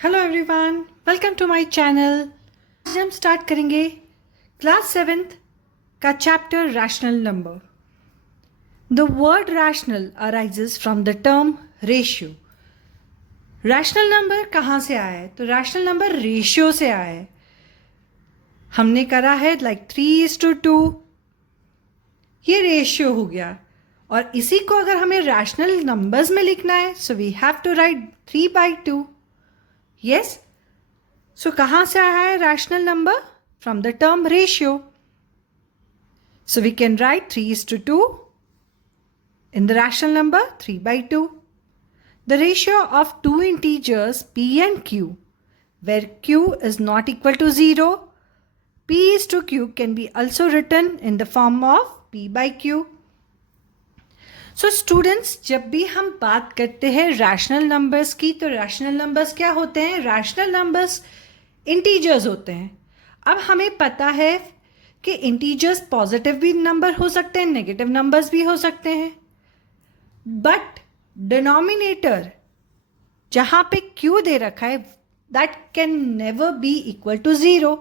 Hello everyone, welcome to my channel. आज हम start करेंगे क्लास 7th का chapter rational number. The word rational arises from the term ratio. Rational number कहाँ से आया है? तो रैशनल नंबर रेशियो से आया है। हमने करा है लाइक 3:2, ये रेशियो हो गया। और इसी को अगर हमें रैशनल नंबर्स में लिखना है, so we have to write 3/2। Yes, so कहाँ से आया है rational number? From the term ratio. So we can write 3:2 in the rational number 3/2. The ratio of two integers p and q, where q is not equal to 0, p is to q can be also written in the form of p/q. So students, जब भी हम बात करते हैं rational numbers की, तो rational numbers क्या होते हैं? रैशनल नंबर्स इंटीजर्स होते हैं। अब हमें पता है कि इंटीजर्स पॉजिटिव भी नंबर हो सकते हैं, नेगेटिव नंबर्स भी हो सकते हैं, बट डिनोमिनेटर जहाँ पे क्यू दे रखा है that can never be equal to 0।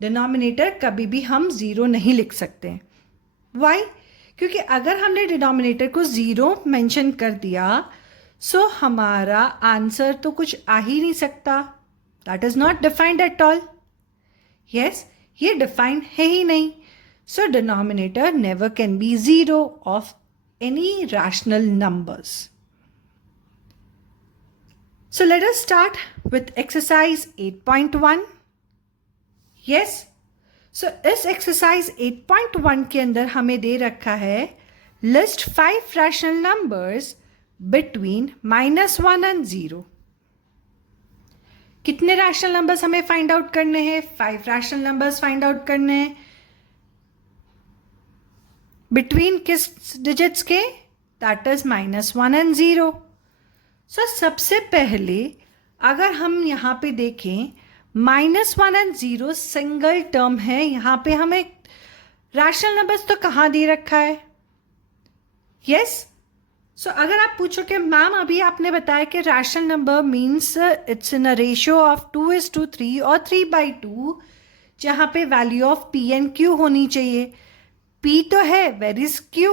Denominator कभी भी हम 0 नहीं लिख सकते। वाई? क्योंकि अगर हमने डिनोमिनेटर को 0 मेंशन कर दिया, सो हमारा आंसर तो कुछ आ ही नहीं सकता। That is not defined at all. Yes, ये डिफाइंड है ही नहीं। सो denominator never can be 0 of any rational numbers. So let us start with exercise 8.1. Yes, so इस exercise 8.1 के अंदर हमें दे रखा है list 5 rational numbers between -1 and 0. कितने rational numbers हमें find out करने हैं? 5 rational numbers find out करने हैं। बिटवीन किस डिजिट्स के? That is -1 and 0. सो सबसे पहले अगर हम यहाँ पे देखें, -1 and 0 सिंगल टर्म है। यहाँ पे हमें रैशनल नंबर्स तो कहाँ दे रखा है? यस, सो अगर आप पूछो कि मैम अभी आपने बताया कि rational number means it's in a ratio of 2:3 और 3/2, जहाँ पे value of P and Q होनी चाहिए। P तो है, वेर इज Q?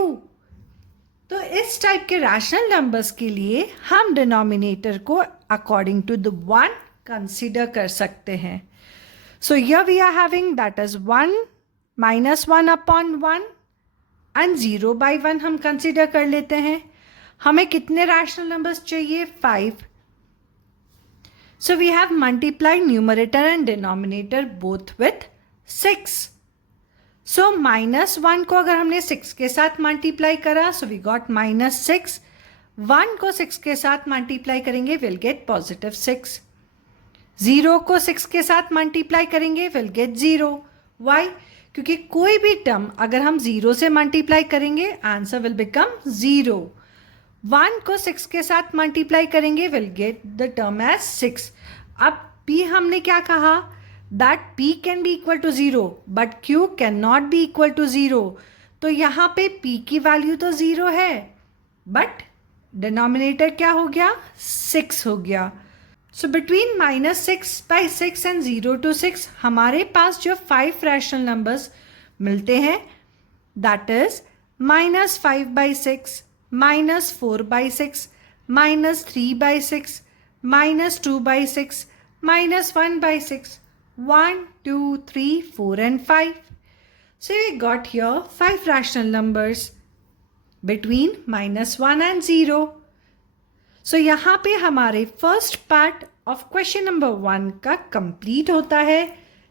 तो इस टाइप के रैशनल नंबर्स के लिए हम डिनोमिनेटर को अकॉर्डिंग टू द 1 कंसिडर कर सकते हैं। So here we are having that is 1 -1 upon 1 and 0/1 हम कंसिडर कर लेते हैं। हमें कितने रैशनल नंबर्स चाहिए? 5. So we have multiply numerator and denominator both with 6. So -1 को अगर हमने 6 के साथ मल्टीप्लाई करा, सो वी गॉट -6. 1 को 6 के साथ मल्टीप्लाई करेंगे, विल गेट +6. 0 को 6 के साथ मल्टीप्लाई करेंगे, विल गेट 0. वाई? क्योंकि कोई भी टर्म अगर हम 0 से मल्टीप्लाई करेंगे, आंसर विल बिकम 0. 1 को 6 के साथ मल्टीप्लाई करेंगे, will get the term as 6. अब भी हमने क्या कहा? that p can be equal to 0 but q cannot be equal to 0. तो यहाँ पे p की वैल्यू तो 0 है, बट डिनोमिनेटर क्या हो गया? 6 हो गया. सो बिटवीन -6/6 एंड 0 to 6 हमारे पास जो 5 रैशनल नंबर्स मिलते हैं, that is -5/6, -4/6, -3/6, -2/6, -1/6. 1, 2, 3, 4 and 5. So we got here 5 rational numbers between -1 and 0. So यहाँ पे हमारे first part of question number 1 का complete होता है.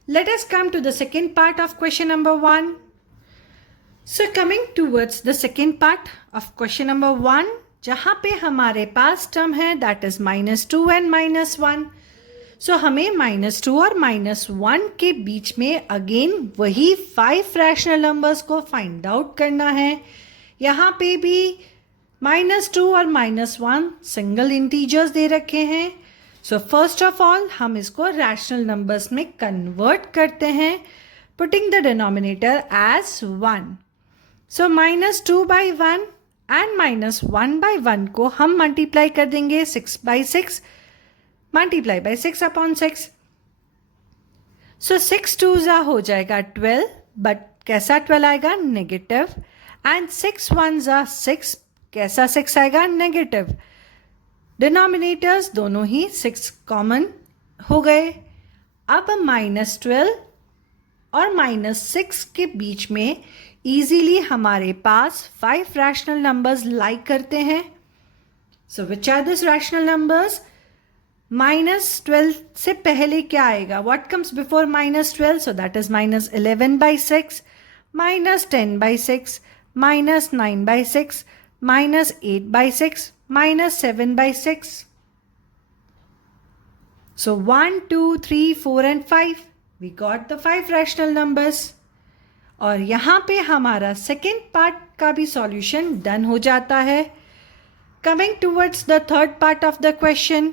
Let us come to the second part of question number 1. So coming towards the second part of question number 1, जहाँ पे हमारे पास term है that is -2 and -1. सो हमें -2 और -1 के बीच में अगेन वही 5 रैशनल नंबर्स को फाइंड आउट करना है। यहाँ पे भी -2 और -1 सिंगल इंटीजर्स दे रखे हैं। सो फर्स्ट ऑफ ऑल हम इसको रैशनल नंबर्स में कन्वर्ट करते हैं, putting the denominator as 1. So -2/1 and -1/1 को हम मल्टीप्लाई कर देंगे 6/6. Multiply by 6 upon 6. सो 6 2 हो जाएगा 12, बट कैसा 12 आएगा? नेगेटिव. एंड 6 1 6, कैसा 6 आएगा? नेगेटिव. डिनोमिनेटर्स दोनों ही 6 कॉमन हो गए. अब -12 और -6 के बीच में इजीली हमारे पास 5 रैशनल नंबर्स लाई करते हैं. So which are this rational numbers? -12 से पहले क्या आएगा? What comes before -12? So that is -11/6, -10/6, -9/6, -8/6, -7/6. So 1, 2, 3, 4 and 5. We got the 5 rational numbers. और यहाँ पे हमारा सेकेंड पार्ट का भी सॉल्यूशन डन हो जाता है. Coming towards the third part of the question.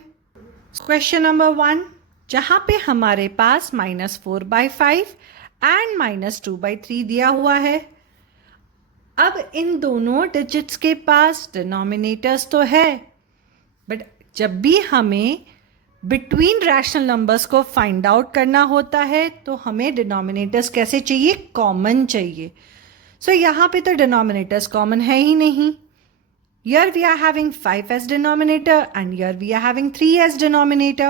Question number 1, जहाँ पे हमारे पास -4/5 एंड -2/3 दिया हुआ है. अब इन दोनों डिजिट्स के पास डिनोमिनेटर्स तो है, बट जब भी हमें बिटवीन रैशनल नंबर्स को फाइंड आउट करना होता है तो हमें डिनोमिनेटर्स कैसे चाहिए? कॉमन चाहिए. सो यहाँ पे तो डिनोमिनेटर्स कॉमन है ही नहीं. Here we are having 5 as denominator and here we are having 3 as denominator.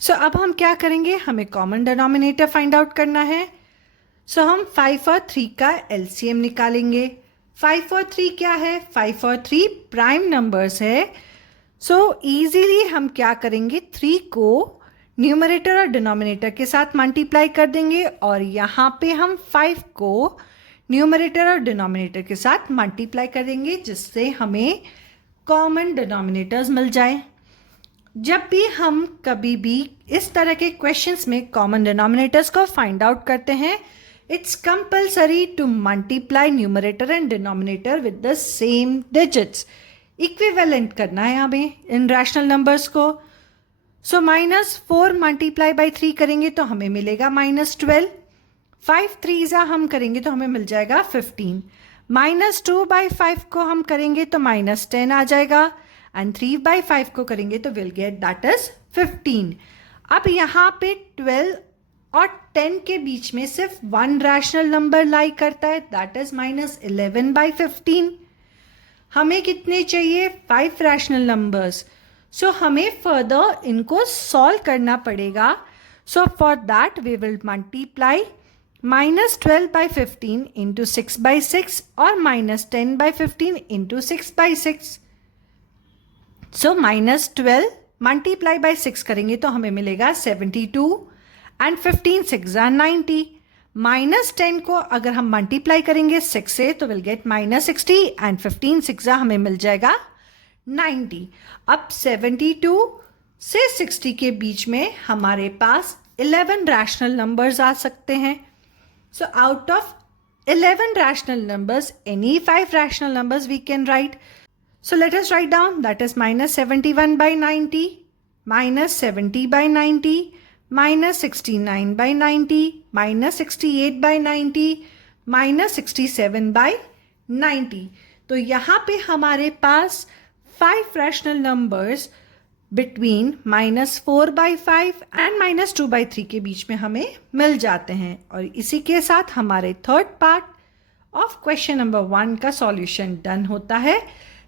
So अब हम क्या करेंगे? हमें कॉमन डिनोमिनेटर फाइंड आउट करना है. सो हम 5 और 3 का LCM निकालेंगे. 5 और 3 क्या है? 5 और 3 प्राइम नंबर्स है. सो इजीली हम क्या करेंगे? 3 को न्यूमरेटर और डिनोमिनेटर के साथ मल्टीप्लाई कर देंगे और यहाँ पे हम 5 को न्यूमरेटर और डिनोमिनेटर के साथ मल्टीप्लाई कर देंगे, जिससे हमें कॉमन डिनोमिनेटर्स मिल जाए. जब भी हम कभी भी इस तरह के क्वेश्चंस में कॉमन डिनोमिनेटर्स को फाइंड आउट करते हैं, it's compulsory to multiply numerator and denominator with the same digits. Equivalent करना है हमें इन रैशनल नंबर्स को. सो -4 मल्टीप्लाई बाय 3 करेंगे तो हमें मिलेगा -12. 5 3 हम करेंगे तो हमें मिल जाएगा 15. -2/5 को हम करेंगे तो -10 आ जाएगा. एंड 3/5 को करेंगे तो विल गेट दैट इज 15. अब यहाँ पे 12 और 10 के बीच में सिर्फ 1 रैशनल नंबर लाई करता है, दैट इज -11/15. हमें कितने चाहिए? 5 रैशनल नंबर्स. सो हमें फर्दर इनको सॉल्व करना पड़ेगा. So for that we will multiply -12/15 into 6/6 और -10/15 into 6/6. सो -12 मल्टीप्लाई बाय 6 करेंगे तो हमें मिलेगा 72 एंड 15 6 90. -10 को अगर हम मल्टीप्लाई करेंगे 6 से तो विल गेट -60 एंड 15 6 हमें मिल जाएगा 90. अब 72 से 60 के बीच में हमारे पास 11 रैशनल नंबर्स आ सकते हैं. So out of 11 rational numbers, any 5 rational numbers we can write. So let us write down, that is -71/90, -70/90, -69/90, -68/90, -67/90. तो यहाँ पे हमारे पास 5 rational numbers बिटवीन -4/5 एंड -2/3 के बीच में हमें मिल जाते हैं. और इसी के साथ हमारे third part of question number 1 का सॉल्यूशन डन होता है.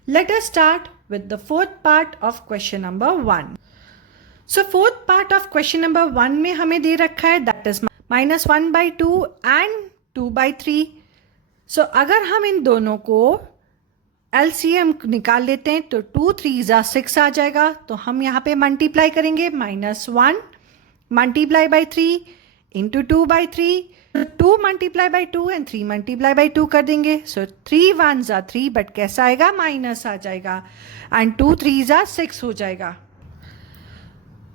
Let us start with the fourth part of question number 1. So fourth part of question number 1 में हमें दे रखा है दैट इज -1/2 एंड 2/3. सो अगर हम इन दोनों को LCM निकाल लेते हैं तो 2 3 6 आ जाएगा. तो हम यहाँ पे मल्टीप्लाई करेंगे -1 multiply by 3 into 2/3. 2 multiply by 2 and 3 multiply by 2 कर देंगे. सो 3 1 3, बट कैसा आएगा? माइनस आ जाएगा. एंड 2 3 6 हो जाएगा.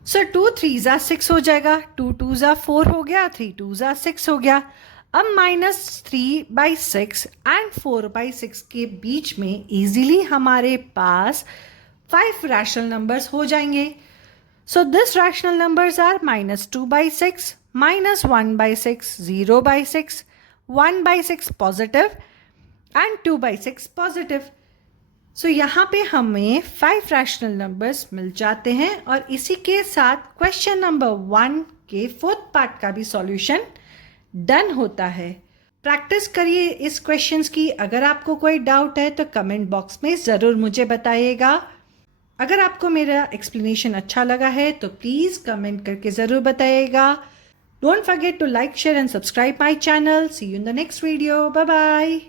सो 2 3 6 हो जाएगा. 2 2 4 हो गया. 3 2 6 हो गया. अब -3/6 एंड 4/6 के बीच में इजीली हमारे पास 5 रैशनल नंबर्स हो जाएंगे. So this rational numbers are -2/6, -1/6, 0/6, 1/6 positive and 2/6 positive. So यहाँ पे हमें 5 रैशनल नंबर्स मिल जाते हैं और इसी के साथ क्वेश्चन नंबर 1 के 4th पार्ट का भी सॉल्यूशन डन होता है। प्रैक्टिस करिए इस क्वेश्चंस की। अगर आपको कोई डाउट है तो कमेंट बॉक्स में ज़रूर मुझे बताइएगा। अगर आपको मेरा एक्सप्लेनेशन अच्छा लगा है तो प्लीज़ कमेंट करके ज़रूर बताइएगा। Don't forget to like, share and subscribe my channel. See you in the next video. Bye bye.